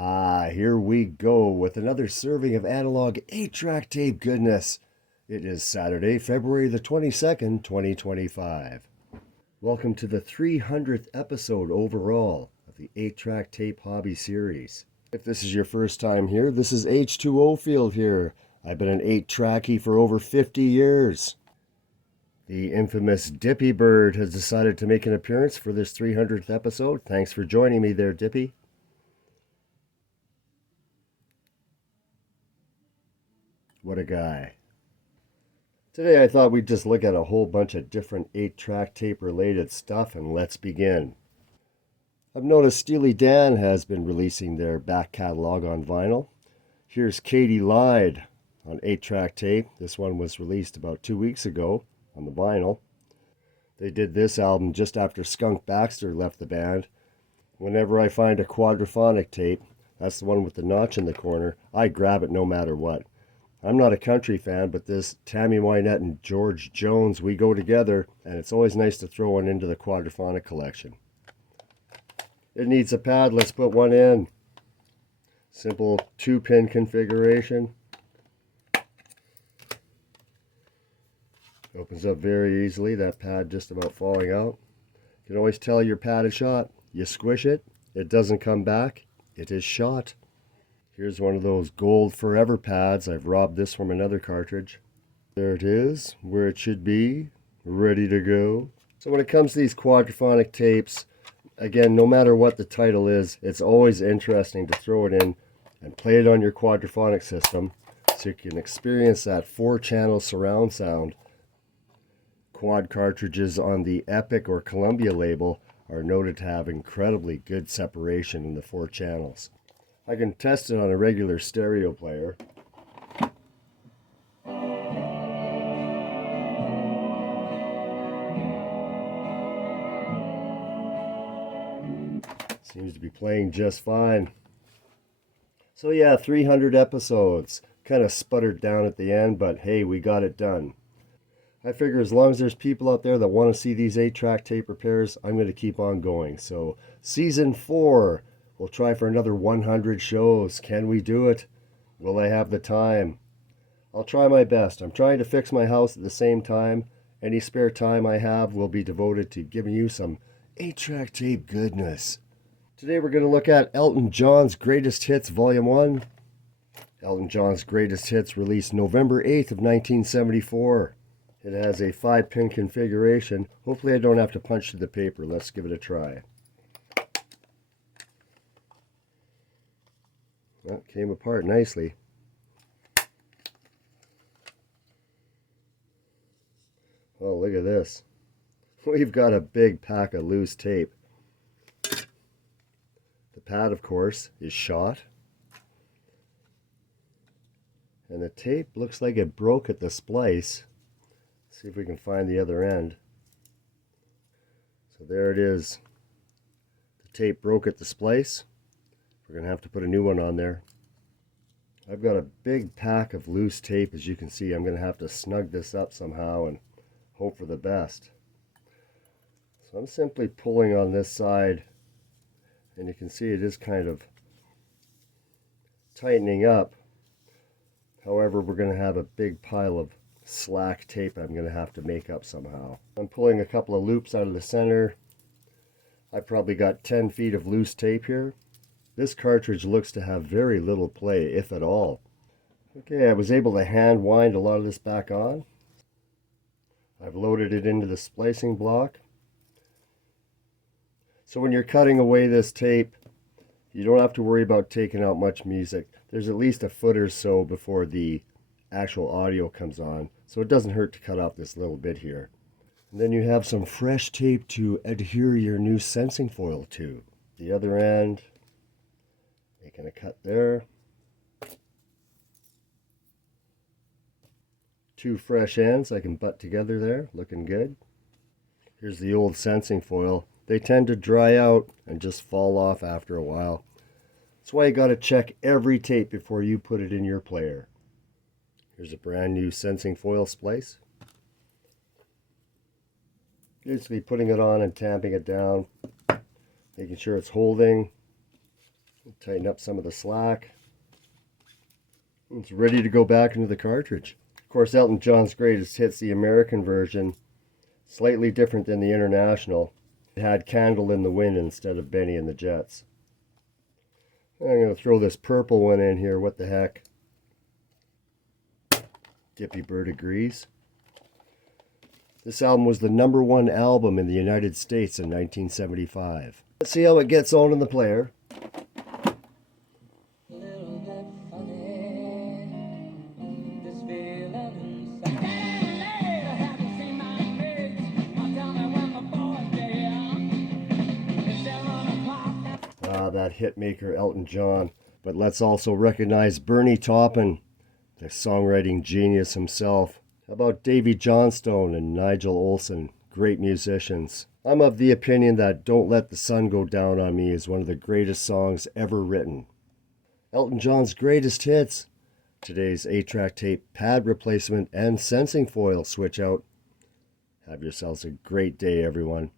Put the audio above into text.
Here we go with another serving of analog 8-track tape goodness. It is Saturday, February the 22nd, 2025. Welcome to the 300th episode overall of the 8-track tape hobby series. If this is your first time here, this is H2O Field here. I've been an 8-trackie for over 50 years. The infamous Dippy Bird has decided to make an appearance for this 300th episode. Thanks for joining me there, Dippy. What a guy. Today I thought we'd just look at a whole bunch of different 8-track tape related stuff, and let's begin. I've noticed Steely Dan has been releasing their back catalog on vinyl. Here's Katie Lied on 8-track tape. This one was released about 2 weeks ago on the vinyl. They did this album just after Skunk Baxter left the band. Whenever I find a quadraphonic tape, that's the one with the notch in the corner, I grab it no matter what. I'm not a country fan, but this Tammy Wynette and George Jones, we go together, and it's always nice to throw one into the quadraphonic collection. It needs a pad, let's put one in. Simple 2-pin configuration. Opens up very easily, that pad just about falling out. You can always tell your pad is shot. You squish it, it doesn't come back, it is shot. Here's one of those gold forever pads. I've robbed this from another cartridge. There it is, where it should be, ready to go. So when it comes to these quadraphonic tapes, again, no matter what the title is, it's always interesting to throw it in and play it on your quadraphonic system so you can experience that 4-channel surround sound. Quad cartridges on the Epic or Columbia label are noted to have incredibly good separation in the 4 channels. I can test it on a regular stereo player. Seems to be playing just fine. So yeah, 300 episodes. Kind of sputtered down at the end, but hey, we got it done. I figure as long as there's people out there that want to see these 8-track tape repairs, I'm going to keep on going. So season 4. We'll try for another 100 shows. Can we do it? Will I have the time? I'll try my best. I'm trying to fix my house at the same time. Any spare time I have will be devoted to giving you some 8-track tape goodness. Today we're going to look at Elton John's Greatest Hits Volume 1. Elton John's Greatest Hits released November 8th of 1974. It has a 5-pin configuration. Hopefully I don't have to punch through the paper. Let's give it a try. Well, it came apart nicely. Oh, look at this. We've got a big pack of loose tape. The pad, of course, is shot. And the tape looks like it broke at the splice. Let's see if we can find the other end. So there it is. The tape broke at the splice. We're going to have to put a new one on there. I've got a big pack of loose tape, as you can see. I'm going to have to snug this up somehow and hope for the best. So I'm simply pulling on this side, and you can see it is kind of tightening up. However, we're going to have a big pile of slack tape I'm going to have to make up somehow. I'm pulling a couple of loops out of the center. I probably got 10 feet of loose tape here. This cartridge looks to have very little play, if at all. Okay, I was able to hand wind a lot of this back on. I've loaded it into the splicing block. So when you're cutting away this tape, you don't have to worry about taking out much music. There's at least a foot or so before the actual audio comes on, so it doesn't hurt to cut off this little bit here. And then you have some fresh tape to adhere your new sensing foil to. The other end, making a cut there. 2 fresh ends I can butt together there, looking good. Here's the old sensing foil. They tend to dry out and just fall off after a while. That's why you got to check every tape before you put it in your player. Here's a brand new sensing foil splice. Basically putting it on and tamping it down, making sure it's holding. Tighten up some of the slack. It's ready to go back into the cartridge. Of course, Elton John's greatest hits, the American version, slightly different than the international. It had Candle in the Wind instead of Benny and the Jets. I'm going to throw this purple one in here. What the heck? Dippy Bird agrees. This album was the #1 album in the United States in 1975. Let's see how it gets on in the player. That hit maker Elton John. But let's also recognize Bernie Taupin, the songwriting genius himself. How about Davy Johnstone and Nigel Olsson, great musicians. I'm of the opinion that Don't Let the Sun Go Down on Me is one of the greatest songs ever written. Elton John's greatest hits. Today's 8-track tape pad replacement and sensing foil switch out. Have yourselves a great day, everyone.